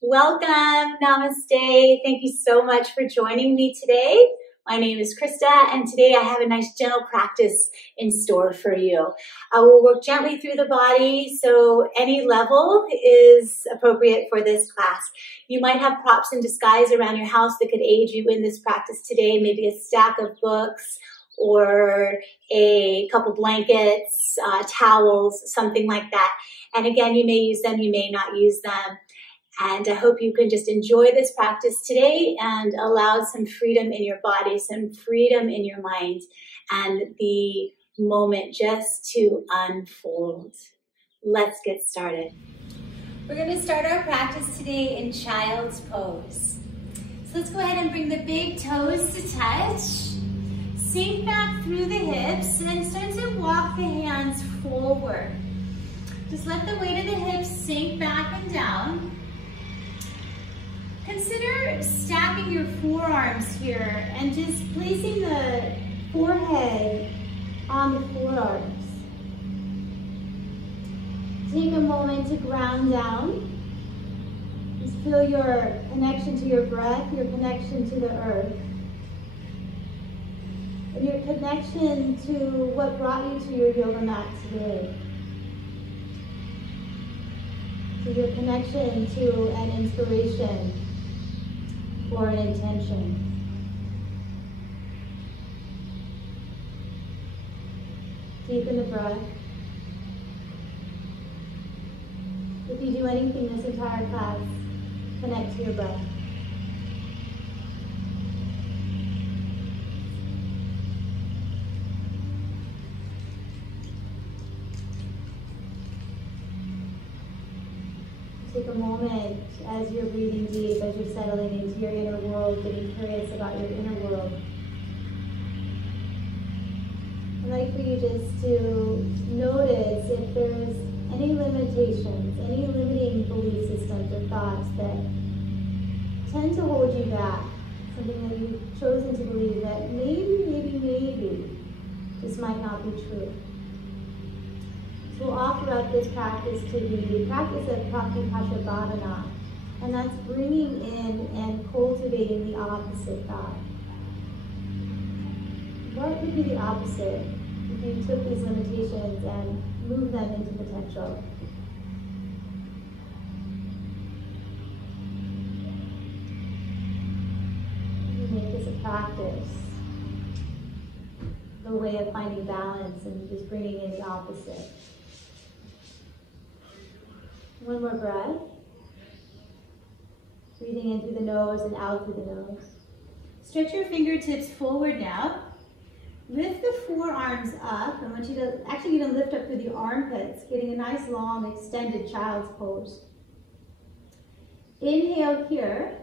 Welcome, namaste. Thank you so much for joining me today. My name is Krista, and today I have a nice gentle practice in store for you. I will work gently through the body, so any level is appropriate for this class. You might have props in disguise around your house that could aid you in this practice today, maybe a stack of books or a couple blankets, towels, something like that. And again, you may use them, you may not use them. And I hope you can just enjoy this practice today and allow some freedom in your body, some freedom in your mind, and the moment just to unfold. Let's get started. We're going to start our practice today in child's pose. So let's go ahead and bring the big toes to touch. Sink back through the hips and start to walk the hands forward. Just let the weight of the hips sink back and down. Consider stacking your forearms here and just placing the forehead on the forearms. Take a moment to ground down. Just feel your connection to your breath, your connection to the earth, and your connection to what brought you to your yoga mat today. To your connection to an inspiration or an intention. Deepen the breath. If you do anything this entire class, connect to your breath. Take a moment as you're breathing deep, as you're settling into your inner world, getting curious about your inner world. I'd like for you just to notice if there's any limitations, any limiting belief systems or thoughts that tend to hold you back, something that you've chosen to believe that maybe just might not be true. We'll offer up this practice to the practice of Prakipasha Bhavana, and that's bringing in and cultivating the opposite thought. What would be the opposite if you took these limitations and moved them into potential? You make this a practice, the way of finding balance and just bringing in the opposite. One more breath. Breathing in through the nose and out through the nose. Stretch your fingertips forward now. Lift the forearms up. I want you to actually even lift up through the armpits, getting a nice long extended child's pose. Inhale here.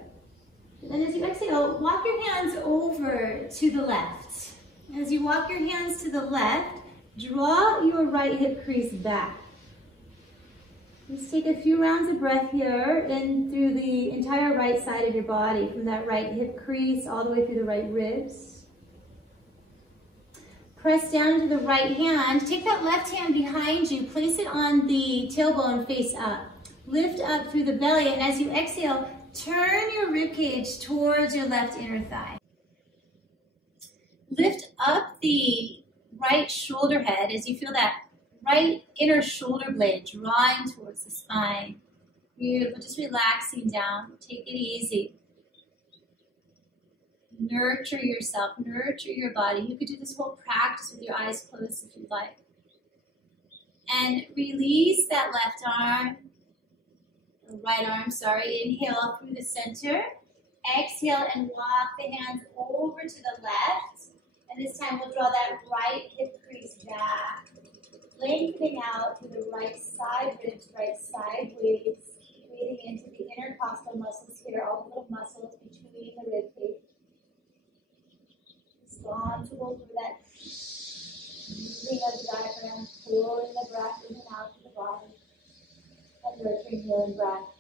And then as you exhale, walk your hands over to the left. As you walk your hands to the left, draw your right hip crease back. Just take a few rounds of breath here in through the entire right side of your body, from that right hip crease all the way through the right ribs. Press down to the right hand. Take that left hand behind you, place it on the tailbone face up. Lift up through the belly, and as you exhale, turn your ribcage towards your left inner thigh. Lift up the right shoulder head as you feel that right inner shoulder blade drawing towards the spine. Beautiful, just relaxing down. Take it easy. Nurture yourself, nurture your body. You could do this whole practice with your eyes closed if you'd like. And release that left arm, or right arm, sorry. Inhale through the center. Exhale and walk the hands over to the left. And this time we'll draw that right hip crease back. Lengthening out to the right side ribs, right sideways, breathing into the intercostal muscles here, all the little muscles between the rib cage. Responsible for that moving of the diaphragm, pulling the breath in and out to the body, and nurturing healing breath.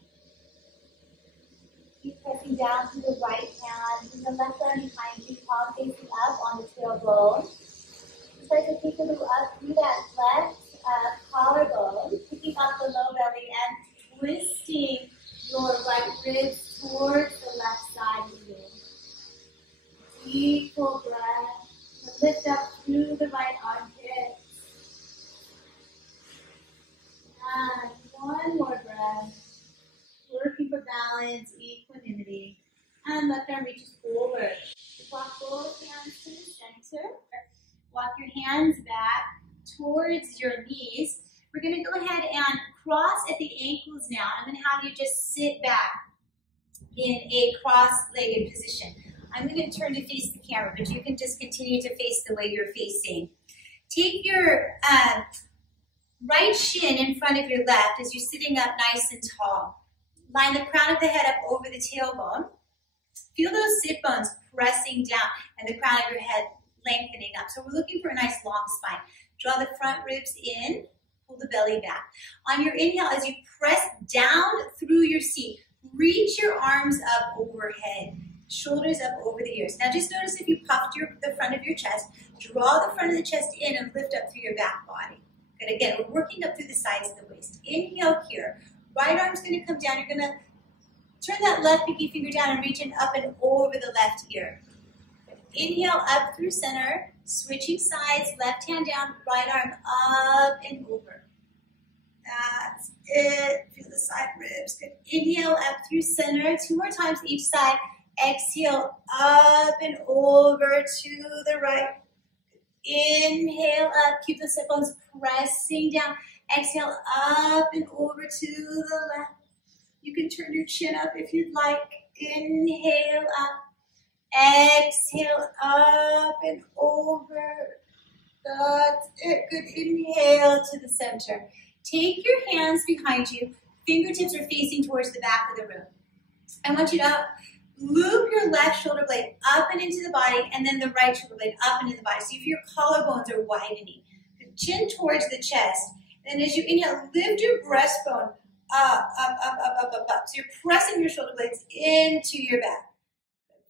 Keep pressing down to the right hand, and the left arm behind you, palm facing up on the tailbone. Start to take a little up through that left collarbone, picking up the low belly and twisting your right ribs towards the left side of you. Deep full breath. Lift up through the right armpit. And one more breath. Working for balance, equanimity. And left arm reaches forward. Walk both hands to the center. Walk your hands back towards your knees. We're going to go ahead and cross at the ankles now. I'm going to have you just sit back in a cross-legged position. I'm going to turn to face the camera, but you can just continue to face the way you're facing. Take your right shin in front of your left as you're sitting up nice and tall. Line the crown of the head up over the tailbone. Feel those sit bones pressing down and the crown of your head lengthening up. So we're looking for a nice long spine. Draw the front ribs in, pull the belly back. On your inhale, as you press down through your seat, reach your arms up overhead, shoulders up over the ears. Now just notice if you puffed the front of your chest, draw the front of the chest in and lift up through your back body. Good, again, we're working up through the sides of the waist. Inhale here. Right arm's going to come down. You're going to turn that left pinky finger down and reach in up and over the left ear. Inhale up through center, switching sides, left hand down, right arm up and over. That's it. Feel the side ribs. Good. Inhale up through center, 2 more times each side. Exhale up and over to the right. Inhale up, keep the sit bones pressing down. Exhale up and over to the left. You can turn your chin up if you'd like. Inhale up. Exhale up and over. That's it. Good. Inhale to the center. Take your hands behind you. Fingertips are facing towards the back of the room. I want you to loop your left shoulder blade up and into the body, and then the right shoulder blade up and into the body. See if your collarbones are widening. Chin towards the chest. And as you inhale, lift your breastbone up, up, up, up, up, up, up. So you're pressing your shoulder blades into your back.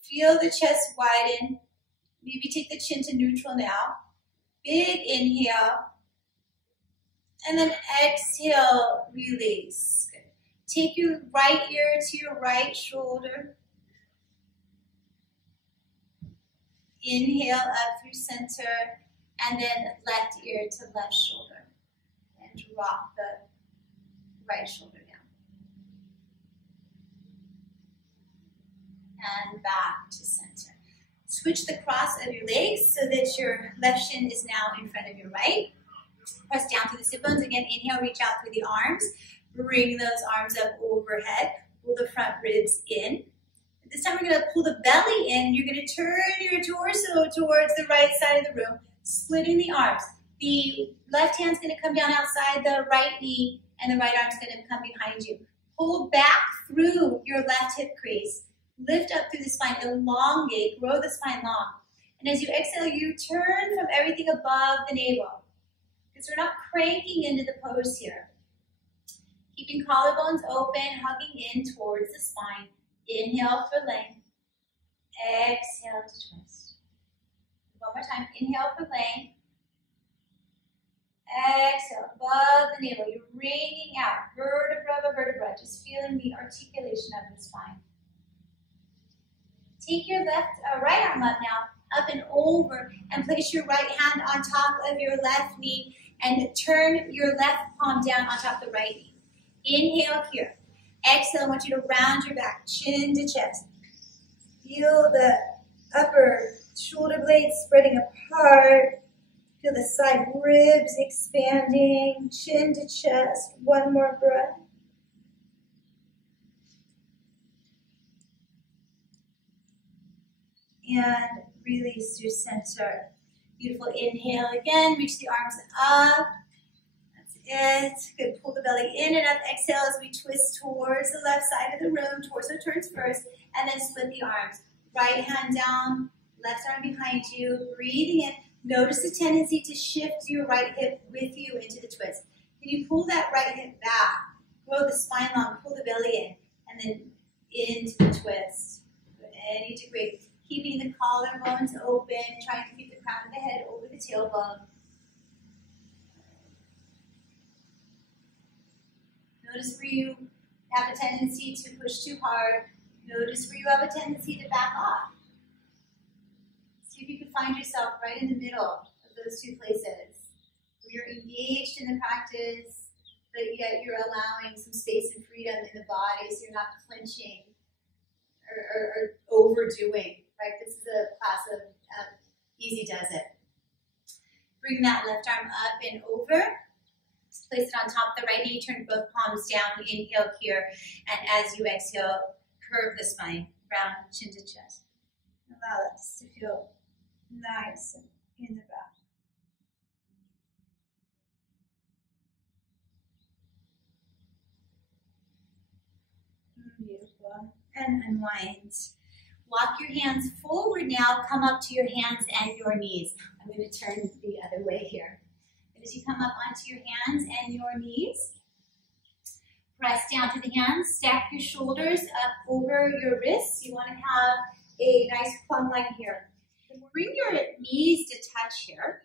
Feel the chest widen. Maybe take the chin to neutral now. Big inhale. And then exhale, release. Good. Take your right ear to your right shoulder. Inhale up through center, and then left ear to left shoulder. And drop the right shoulder down. And back to center. Switch the cross of your legs so that your left shin is now in front of your right. Press down through the sit bones. Again, inhale, reach out through the arms. Bring those arms up overhead. Pull the front ribs in. This time we're going to pull the belly in. You're going to turn your torso towards the right side of the room, splitting the arms. The left hand's going to come down outside the right knee, and the right arm's going to come behind you. Pull back through your left hip crease. Lift up through the spine, elongate, grow the spine long. And as you exhale, you turn from everything above the navel. Because we're not cranking into the pose here. Keeping collarbones open, hugging in towards the spine. Inhale for length. Exhale to twist. One more time. Inhale for length. Exhale above the navel. You're wringing out vertebra by vertebra, just feeling the articulation of the spine. Take your right arm up now, up and over, and place your right hand on top of your left knee and turn your left palm down on top of the right knee. Inhale here. Exhale, I want you to round your back, chin to chest. Feel the upper shoulder blades spreading apart. Feel the side ribs expanding, chin to chest. One more breath. And release your center. Beautiful. Inhale again. Reach the arms up. That's it. Good. Pull the belly in and up. Exhale as we twist towards the left side of the room. Torso turns first. And then split the arms. Right hand down. Left arm behind you. Breathing in. Notice the tendency to shift your right hip with you into the twist. Can you pull that right hip back? Grow the spine long. Pull the belly in. And then into the twist. Good. Any degree. Keeping the collarbones open, trying to keep the crown of the head over the tailbone. Notice where you have a tendency to push too hard, notice where you have a tendency to back off. See if you can find yourself right in the middle of those two places, where you're engaged in the practice, but yet you're allowing some space and freedom in the body, so you're not clenching or overdoing, right? This is a class of easy does it. Bring that left arm up and over. Place it on top of the right knee, turn both palms down, inhale here, and as you exhale, curve the spine, round chin to chest. Allow that to feel nice in the back. Beautiful. And unwind. Walk your hands forward now. Come up to your hands and your knees. I'm going to turn the other way here. As you come up onto your hands and your knees, press down to the hands. Stack your shoulders up over your wrists. You want to have a nice plumb line here. Bring your knees to touch here.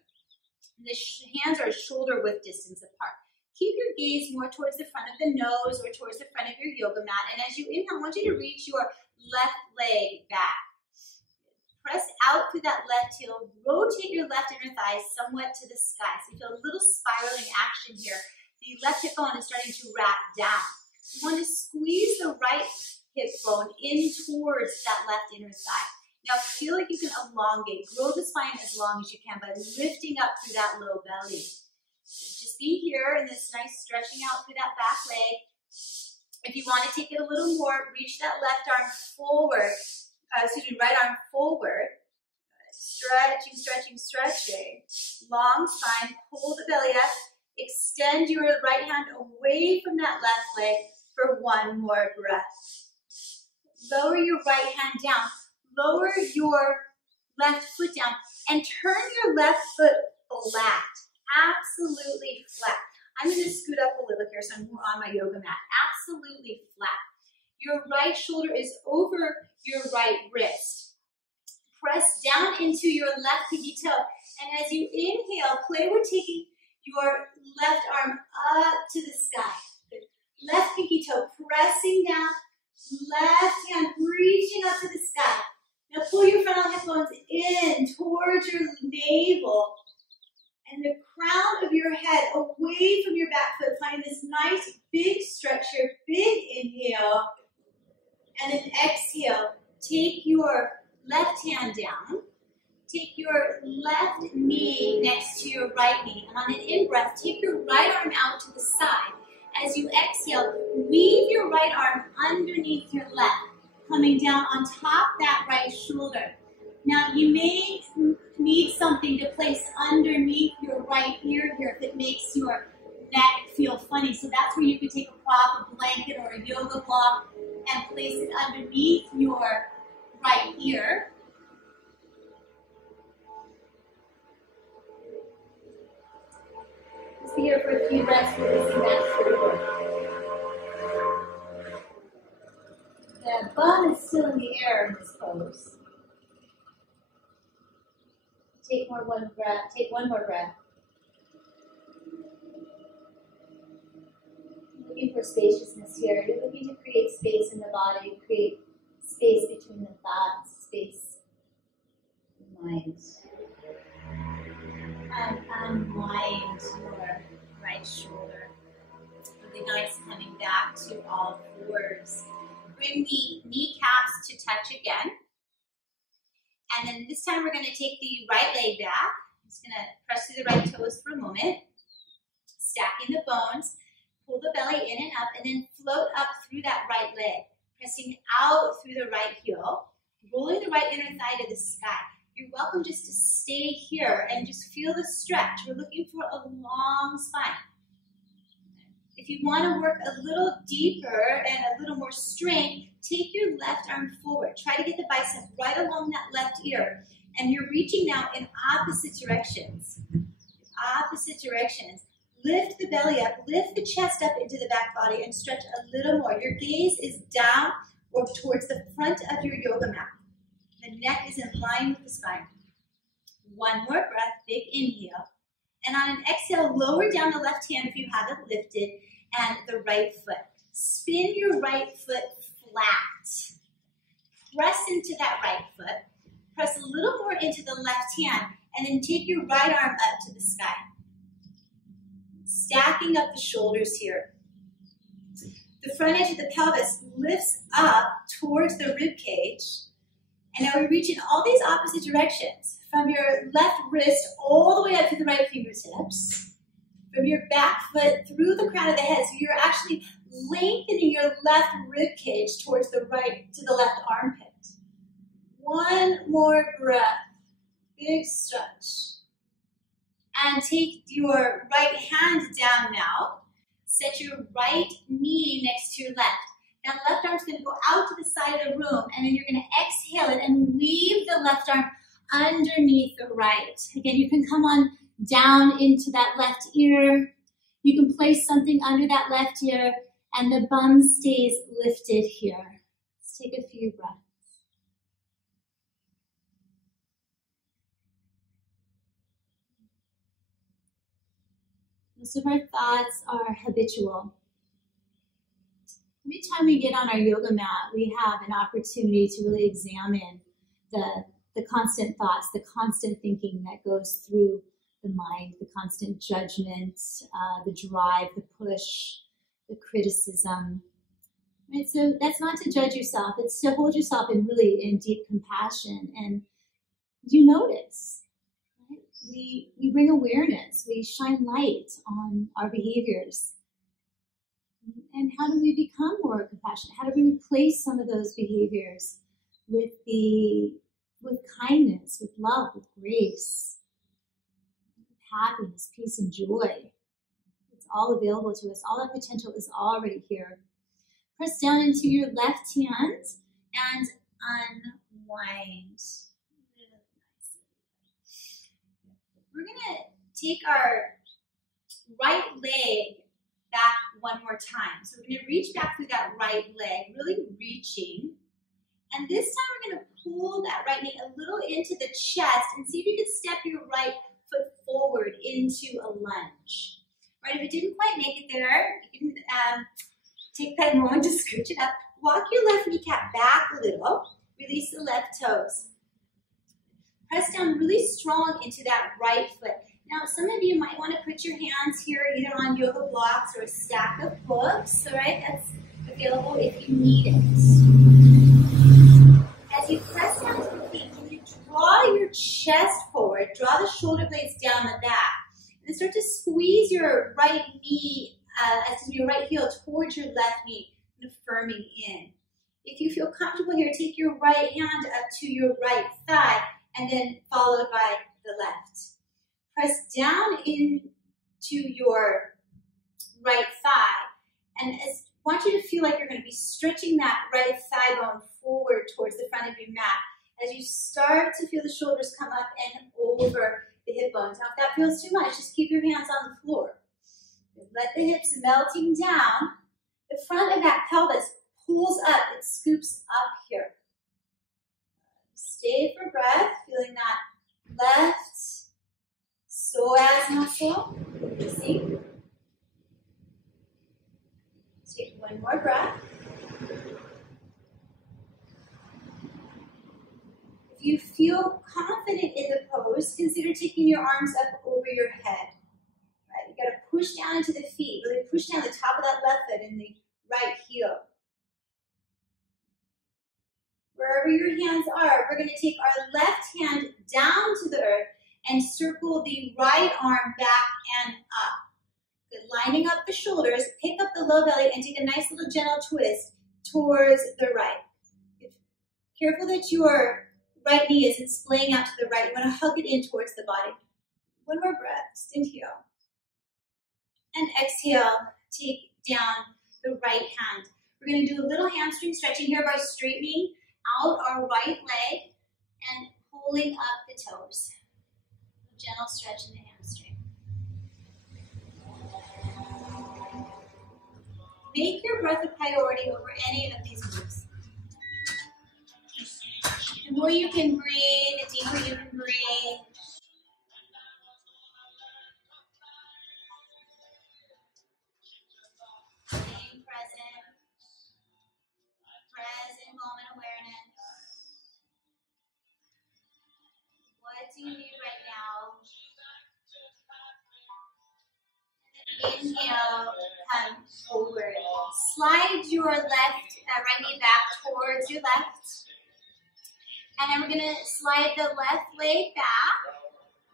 The hands are shoulder width distance apart. Keep your gaze more towards the front of the nose or towards the front of your yoga mat. And as you inhale, I want you to reach your left leg back. Press out through that left heel. Rotate your left inner thigh somewhat to the sky. So you feel a little spiraling action here. The left hip bone is starting to wrap down. You want to squeeze the right hip bone in towards that left inner thigh. Now feel like you can elongate. Grow the spine as long as you can by lifting up through that low belly. Just be here in this nice stretching out through that back leg. If you want to take it a little more, reach that left arm forward. Right arm forward. Stretching, stretching, stretching. Long spine, pull the belly up. Extend your right hand away from that left leg for one more breath. Lower your right hand down. Lower your left foot down and turn your left foot flat. Absolutely flat. I'm going to scoot up a little here so I'm on my yoga mat. Absolutely flat. Your right shoulder is over your right wrist. Press down into your left pinky toe. And as you inhale, play with taking your left arm up to the sky. Good. Left pinky toe pressing down. Left hand reaching up to the sky. Now pull your frontal hip bones in towards your navel. And the crown of your head away from your back foot. Find this nice big stretch here. Big inhale. And then exhale. Take your left hand down. Take your left knee next to your right knee. And on an in-breath, take your right arm out to the side. As you exhale, weave your right arm underneath your left, coming down on top that right shoulder. Now, you may need something to place underneath your right ear here if it makes your neck feel funny. So that's where you could take a prop, a blanket, or a yoga block and place it underneath your right ear. Just be here for a few breaths, releasing that shoulder. The bum is still in the air in this pose. Take one more breath. Looking for spaciousness here. You're looking to create space in the body, create space between the thoughts, space in the mind. And unwind your right shoulder. Really nice coming back to all fours. Bring the kneecaps to touch again. And then this time we're going to take the right leg back. I'm just going to press through the right toes for a moment. Stacking the bones. Pull the belly in and up, and then float up through that right leg. Pressing out through the right heel. Rolling the right inner thigh to the sky. You're welcome just to stay here and just feel the stretch. We're looking for a long spine. If you want to work a little deeper and a little more strength, take your left arm forward. Try to get the bicep right along that left ear. And you're reaching now in opposite directions. Opposite directions. Lift the belly up. Lift the chest up into the back body and stretch a little more. Your gaze is down or towards the front of your yoga mat. The neck is in line with the spine. One more breath. Big inhale. And on an exhale, lower down the left hand if you have it lifted, and the right foot. spin your right foot flat. Press into that right foot. Press a little more into the left hand, and then take your right arm up to the sky. Stacking up the shoulders here. The front edge of the pelvis lifts up towards the rib cage. And now we reach in all these opposite directions. From your left wrist all the way up to the right fingertips. From your back foot through the crown of the head. So you're actually lengthening your left rib cage towards the right to the left armpit. One more breath. Big stretch. And take your right hand down now. Set your right knee next to your left. Now left arm's going to go out to the side of the room, and then you're going to exhale it and weave the left arm underneath the right. Again, you can come on down into that left ear. You can place something under that left ear, and the bum stays lifted here. Let's take a few breaths. Most of our thoughts are habitual. Every time we get on our yoga mat, we have an opportunity to really examine the constant thoughts, the constant thinking that goes through the mind, the constant judgment, the drive, the push, the criticism. Right? So that's not to judge yourself. It's to hold yourself in deep compassion. And you notice. Right? We bring awareness. We shine light on our behaviors. And how do we become more compassionate? How do we replace some of those behaviors with kindness, with love, with grace, with happiness, peace, and joy? It's all available to us. All our potential is already here. Press down into your left hand and unwind. We're going to take our right leg back one more time. So we're going to reach back through that right leg, really reaching. And this time we're going to pull that right knee a little into the chest and see if you can step your right foot forward into a lunge. Right, if it didn't quite make it there, you can take that moment to scooch it up. Walk your left kneecap back a little. Release the left toes. Press down really strong into that right foot. Now, some of you might want to put your hands here either on yoga blocks or a stack of books, all right? That's available if you need it. As you press down to the feet, can you draw your chest forward, draw the shoulder blades down the back, and then start to squeeze your right knee, your right heel towards your left knee, and affirming in. If you feel comfortable here, take your right hand up to your right thigh, and then followed by the left. Press down into your right thigh, and I want you to feel like you're going to be stretching that right thigh bone forward towards the front of your mat as you start to feel the shoulders come up and over the hip bones. Now, if that feels too much, just keep your hands on the floor. Let the hips melting down. The front of that pelvis pulls up, it scoops up here. Stay for breath, feeling that left psoas muscle. See? Take one more breath. If you feel confident in the pose, consider taking your arms up over your head. Right? You got to push down into the feet. Really push down the top of that left foot and the right heel. Wherever your hands are, we're going to take our left hand down to the earth and circle the right arm back and up. Good. Lining up the shoulders, pick up the low belly, and take a nice little gentle twist towards the right. Careful that your right knee isn't splaying out to the right. You want to hug it in towards the body. One more breath. Just inhale. And exhale. Take down the right hand. We're going to do a little hamstring stretching here by straightening out our right leg and pulling up the toes. A gentle stretch in the hamstring. Make your breath a priority over any of these moves. The more you can breathe, the deeper you can breathe. Staying present. one forward. Slide your right knee back towards your left. And then we're going to slide the left leg back,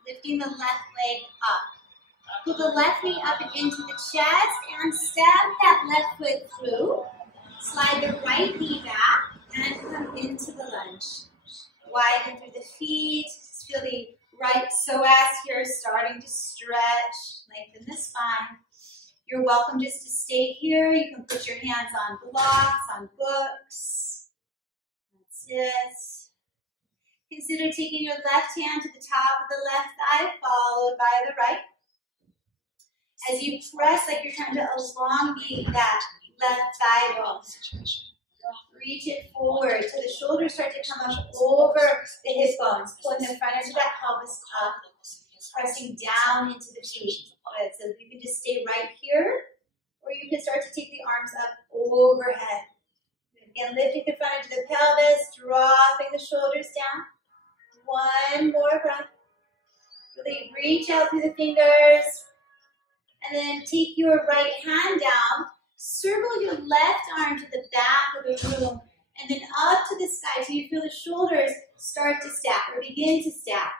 lifting the left leg up. Pull the left knee up and into the chest and step that left foot through. Slide the right knee back and come into the lunge. Widen through the feet. Feel the right psoas here starting to stretch. Lengthen the spine. You're welcome just to stay here. You can put your hands on blocks, on books. That's it. Consider taking your left hand to the top of the left thigh, followed by the right. As you press like you're trying to elongate that left thigh bone. Reach it forward so the shoulders start to come up over the hip bones, pulling the front edge of that pelvis up, pressing down into the feet. Good. So you can just stay right here, or you can start to take the arms up overhead. Again, lifting the front edge of the pelvis, dropping the shoulders down. One more breath. Really reach out through the fingers. And then take your right hand down. Circle your left arm to the back of the room. And then up to the sky so you feel the shoulders start to stack or begin to stack.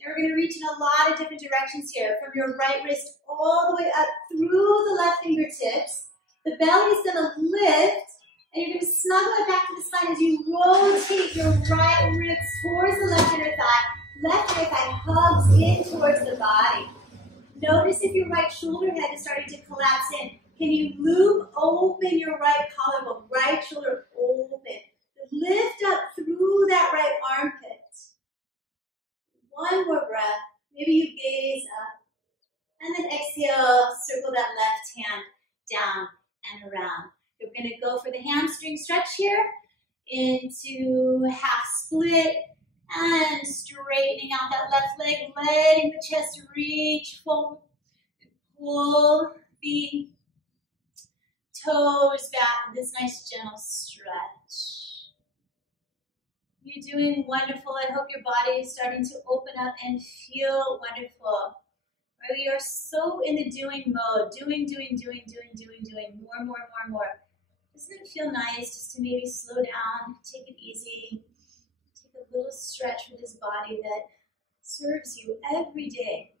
Now we're going to reach in a lot of different directions here. From your right wrist all the way up through the left fingertips. The belly is going to lift. And you're going to snuggle it back to the spine as you rotate your right ribs towards the left inner thigh. Left inner thigh hugs in towards the body. Notice if your right shoulder head is starting to collapse in. Can you loop open your right collarbone, right shoulder open. Lift up through that right armpit. One more breath. Maybe you gaze up. And then exhale, circle that left hand down and around. You're going to go for the hamstring stretch here into half split and straightening out that left leg, letting the chest reach forward. Pull the toes back in this nice gentle stretch. You're doing wonderful. I hope your body is starting to open up and feel wonderful. We are so in the doing mode. Doing. More. Doesn't it feel nice just to maybe slow down, take it easy, take a little stretch for this body that serves you every day,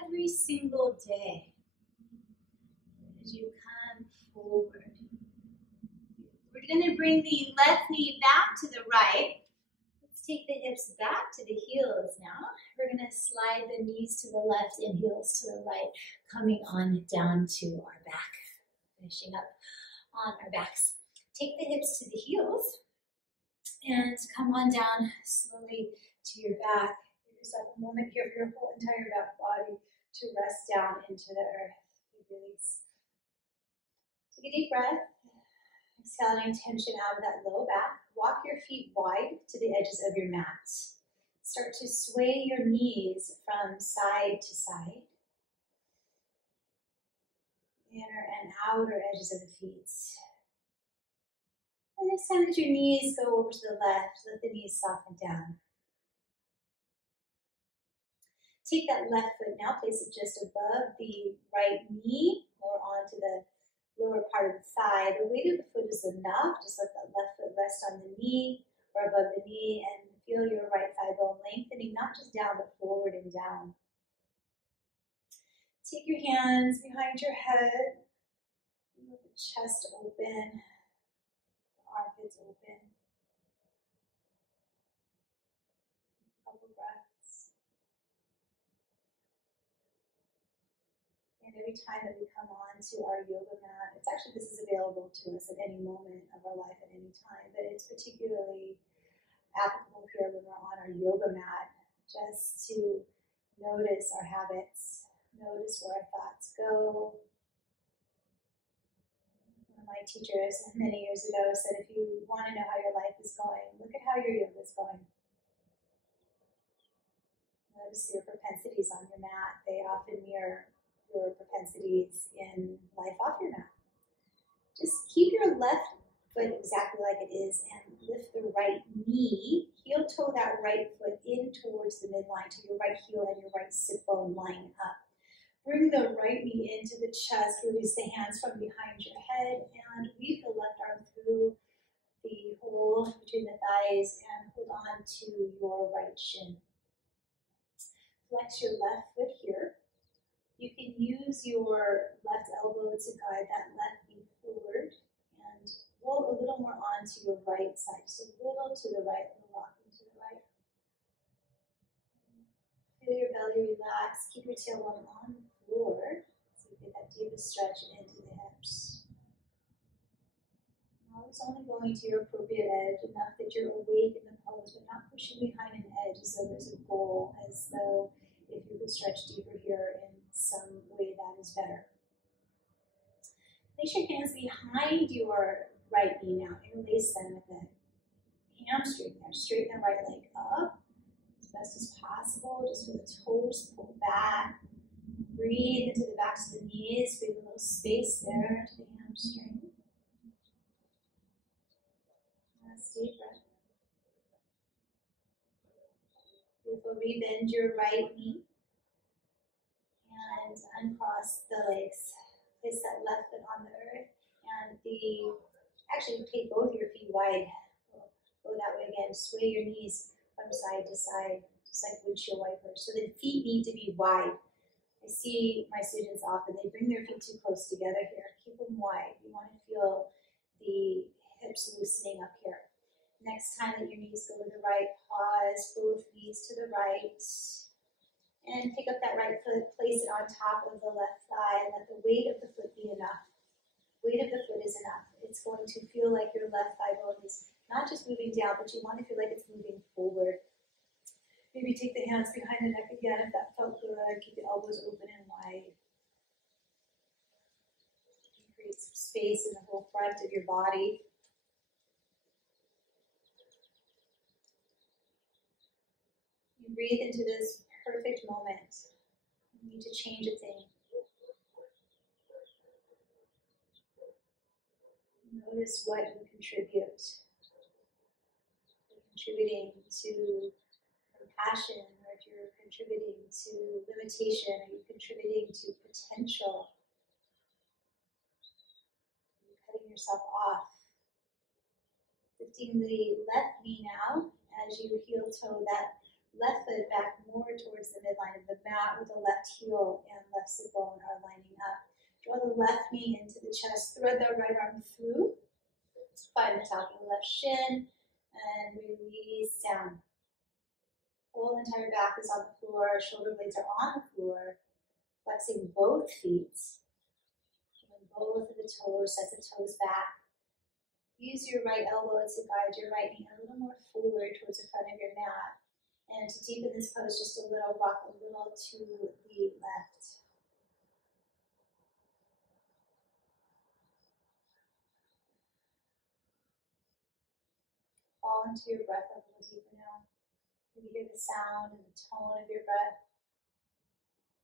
every single day as you come forward. We're going to bring the left knee back to the right. Let's take the hips back to the heels now. We're going to slide the knees to the left and heels to the right, coming on down to our back, finishing up on our backs. Take the hips to the heels and come on down slowly to your back. Give yourself a moment here for your whole entire back body to rest down into the earth. Release. Take a deep breath. Exhaling tension out of that low back. Walk your feet wide to the edges of your mat. Start to sway your knees from side to side. Inner and outer edges of the feet. And next time that your knees go over to the left, let the knees soften down. Take that left foot now, place it just above the right knee or onto the lower part of the thigh. The weight of the foot is enough. Just let that left foot rest on the knee or above the knee and feel your right thigh bone lengthening, not just down, but forward and down. Take your hands behind your head, let the chest open, the armpits open. A couple breaths. And every time that we come on to our yoga mat, this is available to us at any moment of our life at any time, but it's particularly applicable here when we're on our yoga mat, just to notice our habits. Notice where our thoughts go. One of my teachers many years ago said, if you want to know how your life is going, look at how your yoga is going. Notice your propensities on your mat. They often mirror your propensities in life off your mat. Just keep your left foot exactly like it is and lift the right knee. Heel toe that right foot in towards the midline to your right heel and your right sit bone line up. Bring the right knee into the chest, release the hands from behind your head, and weave the left arm through the hole between the thighs and hold on to your right shin. Flex your left foot here. You can use your left elbow to guide that left knee forward and roll a little more onto your right side, just a little to the right, a little rocking to the right. Feel your belly relax. Keep your tailbone on the floor so you get that deepest stretch into the hips. Always only going to your appropriate edge, enough that you're awake in the pose, but not pushing behind an edge as though there's a goal, as though if you could stretch deeper here in some way that is better. Place your hands behind your right knee now. Interlace them with the hamstring there. Straighten the right leg up as best as possible. Just feel the toes pull back. Breathe into the backs of the knees. Breathe a little space there to the hamstring. Last deep breath. Beautiful. Rebend your right knee and uncross the legs. Place that left foot on the earth and actually take both your feet wide. Go that way again. Sway your knees from side to side, just like windshield wipers. So the feet need to be wide. I see my students often, they bring their feet too close together here. Keep them wide. You want to feel the hips loosening up here. Next time that your knees go to the right, pause, both knees to the right. And pick up that right foot, place it on top of the left thigh, and let the weight of the foot be enough. Weight of the foot is enough. It's going to feel like your left thigh bone is not just moving down, but you want to feel like it's moving forward. Maybe take the hands behind the neck again if that felt good. Keep the elbows open and wide. Create some space in the whole front of your body. You breathe into this perfect moment. You need to change a thing. Notice what you contribute. If you're contributing to compassion, or if you're contributing to limitation, or you're contributing to potential. You're cutting yourself off. Lifting the left knee now as you heel toe that left foot back more towards the midline of the mat with the left heel and left sit bone are lining up. Draw the left knee into the chest, thread the right arm through, find the top of the left shin, and release down. Whole entire back is on the floor, shoulder blades are on the floor, flexing both feet, pulling both of the toes, set the toes back. Use your right elbow to guide your right knee a little more forward towards the front of your mat. And to deepen this pose just a little, rock a little to the left. Fall into your breath a little deeper now. Maybe hear the sound and the tone of your breath.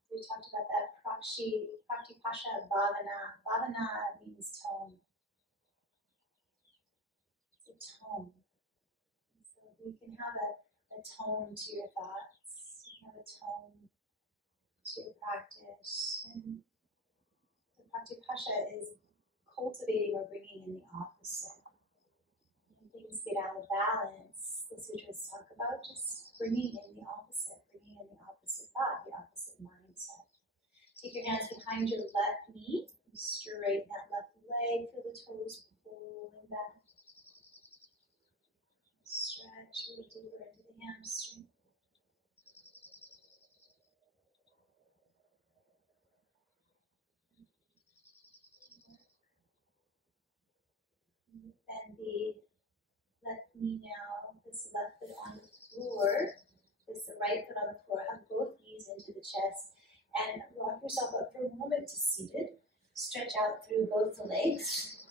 We talked about that Praktipasha Bhavana. Bhavana means tone. It's a tone. And so we can have a tone to your thoughts. You can have a tone to your practice. And the Praktipasha is cultivating or bringing in the opposite. When things get out of balance, the sutras talk about just bringing in the opposite thought, the opposite mindset. Take your hands behind your left knee, and straighten that left leg, feel the toes pulling back. Stretch a little deeper into the hamstring. Bend the left knee now. Place the left foot on the floor. Place the right foot on the floor. Hug both knees into the chest. And rock yourself up for a moment to seated. Stretch out through both the legs.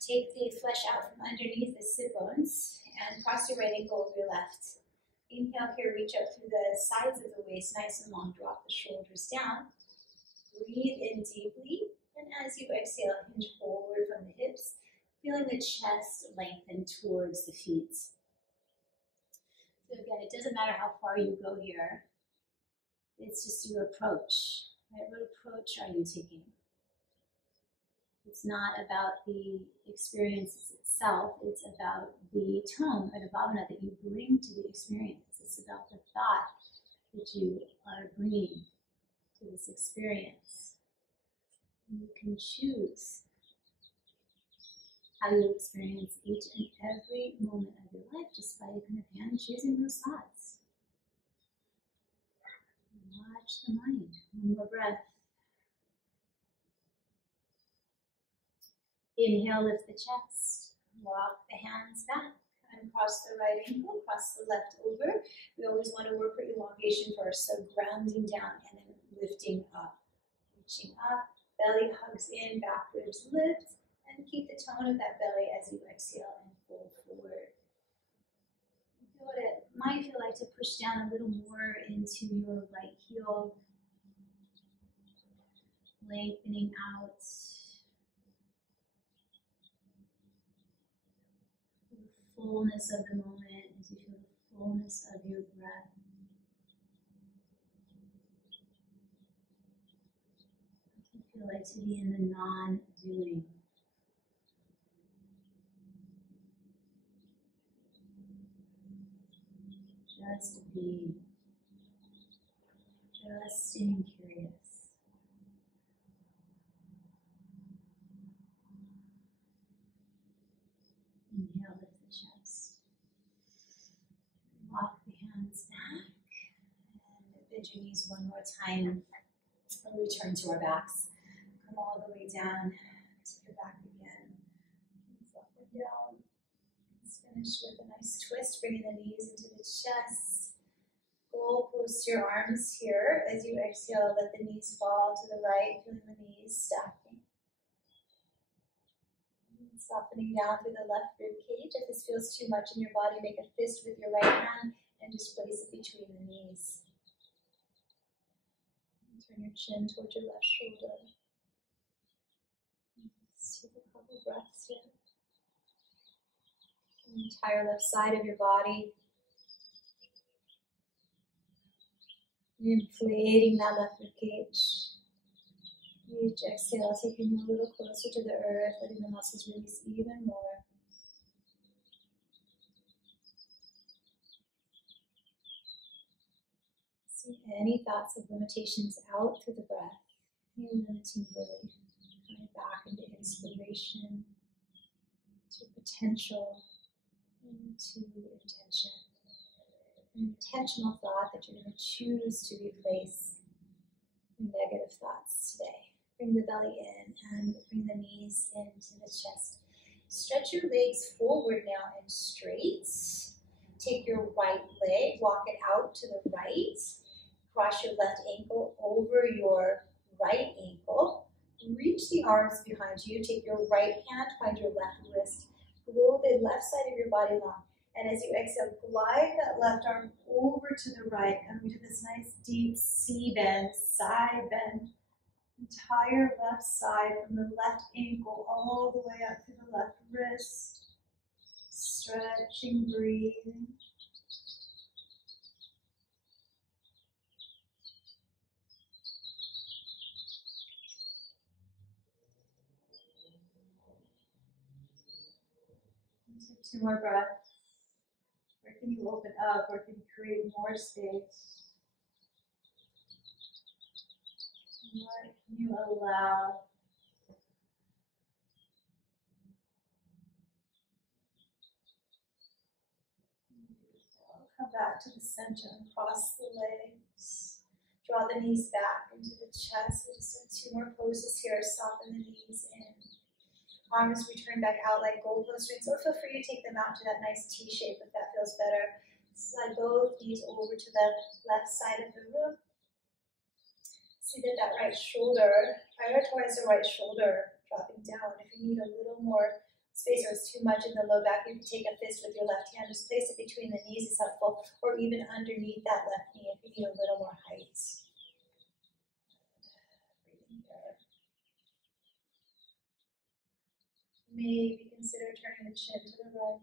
Take the flesh out from underneath the sit bones and cross your right ankle over your left. Inhale here, reach up through the sides of the waist, nice and long. Drop the shoulders down. Breathe in deeply, and as you exhale, hinge forward from the hips, feeling the chest lengthen towards the feet. So again, it doesn't matter how far you go here. It's just your approach, right? What approach are you taking? It's not about the experience itself, it's about the tone or the bhavana that you bring to the experience. It's about the thought that you are bringing to this experience. And you can choose how you experience each and every moment of your life just by kind of hand choosing those thoughts. Watch the mind. One more breath. Inhale, lift the chest. Walk the hands back. And cross the right ankle, cross the left over. We always want to work for elongation first. So grounding down and then lifting up. Reaching up. Belly hugs in, back ribs lift. And keep the tone of that belly as you exhale and fold forward. Feel what it might feel like to push down a little more into your right heel. Lengthening out. The fullness of the moment as you feel the fullness of your breath. What do you feel like to be in the non-doing? Just being. Just staying curious. Inhale, lift the chest. Walk the hands back. And bend your knees one more time. And return to our backs. Come all the way down to your back again. Knees up and down. Let's finish with a nice twist, bringing the knees into the chest. Goal post your arms here. As you exhale, let the knees fall to the right, feeling the knees stacking. Softening down through the left rib cage. If this feels too much in your body, make a fist with your right hand and just place it between the knees. And turn your chin towards your left shoulder. Let's take a couple breaths here. The entire left side of your body. Inflating that left rib cage. Each exhale, taking you a little closer to the earth, letting the muscles release even more. See any thoughts of limitations out through the breath. Any limiting belief. Coming back into inspiration, to potential, into intention. An intentional thought that you're going to choose to replace negative thoughts today. Bring the belly in and bring the knees into the chest. Stretch your legs forward now and straight. Take your right leg, walk it out to the right. Cross your left ankle over your right ankle. Reach the arms behind you. Take your right hand, find your left wrist. Roll the left side of your body long. And as you exhale, glide that left arm over to the right. Coming to this nice deep C bend, side bend. Entire left side from the left ankle all the way up to the left wrist. Stretching, breathing. Take 2 more breaths. Where can you open up? Where can you create more space? What can you allow? Come back to the center and cross the legs. Draw the knees back into the chest. We just have 2 more poses here. Soften the knees in. Arms return back out like goalpost rings, or feel free to take them out to that nice T shape if that feels better. Slide both knees over to the left side of the room. See that right shoulder, prioritize the right shoulder dropping down. If you need a little more space or it's too much in the low back, you can take a fist with your left hand, just place it between the knees is helpful, or even underneath that left knee if you need a little more height. Breathing here. Maybe consider turning the chin to the right.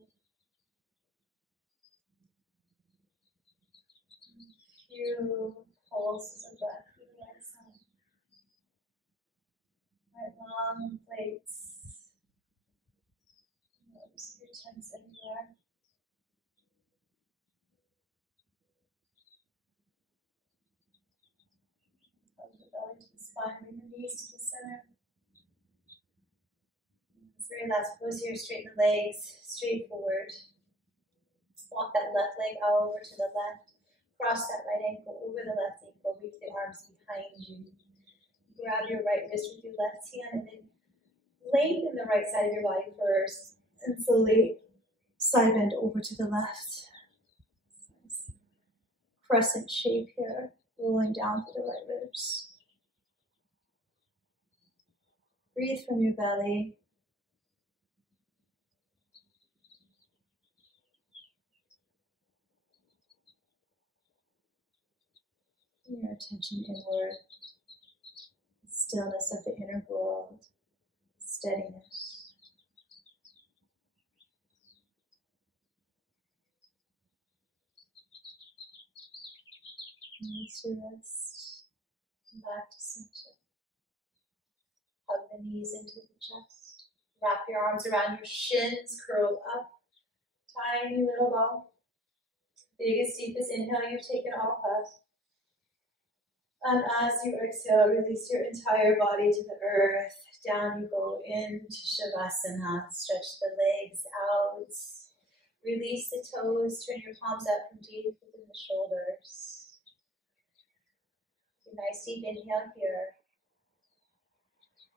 A few pulses of breath through the right side. Right long plates. Notice if you're tense anywhere. Hug the belly to the spine, bring the knees to the center. Very last pose here, straighten the legs, straight forward. Walk that left leg out over to the left. Cross that right ankle over the left ankle. Reach the arms behind you. Grab your right wrist with your left hand and then lengthen the right side of your body first. And slowly side bend over to the left. Nice. Crescent shape here, rolling down through the right ribs. Breathe from your belly. Bring your attention inward. Stillness of the inner world. Steadiness. Release your wrist. Come back to center. Hug the knees into the chest. Wrap your arms around your shins. Curl up. Tiny little ball. Biggest, deepest inhale you've taken all class. And as you exhale, release your entire body to the earth. Down you go into Shavasana. Stretch the legs out. Release the toes. Turn your palms out from deep within the shoulders. A nice deep inhale here.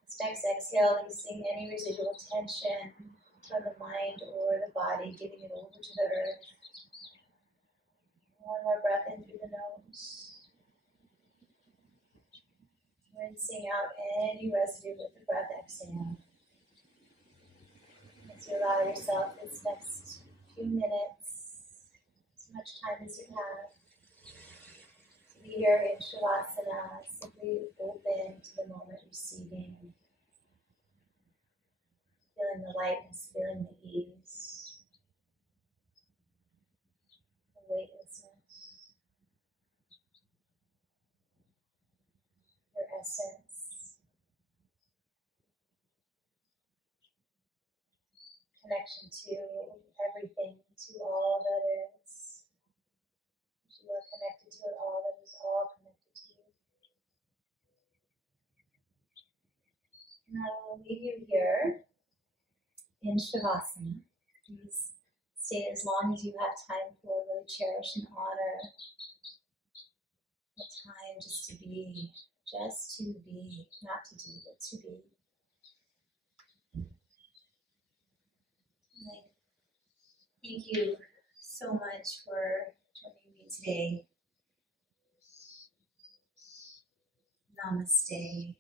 This next exhale, releasing any residual tension from the mind or the body, giving it over to the earth. One more breath in through the nose. Rinsing out any residue with the breath exhale. As you allow yourself this next few minutes, as much time as you have, to be here in Shavasana, simply open to the moment receiving, feeling the lightness, feeling the ease, the weightlessness. Your essence, connection to everything, to all that is. You are connected to it all, that is all connected to you. And I will leave you here in Shavasana. Please stay as long as you have time for. Really cherish and honor the time just to be, not to do, but to be. Thank you so much for joining me today. Namaste.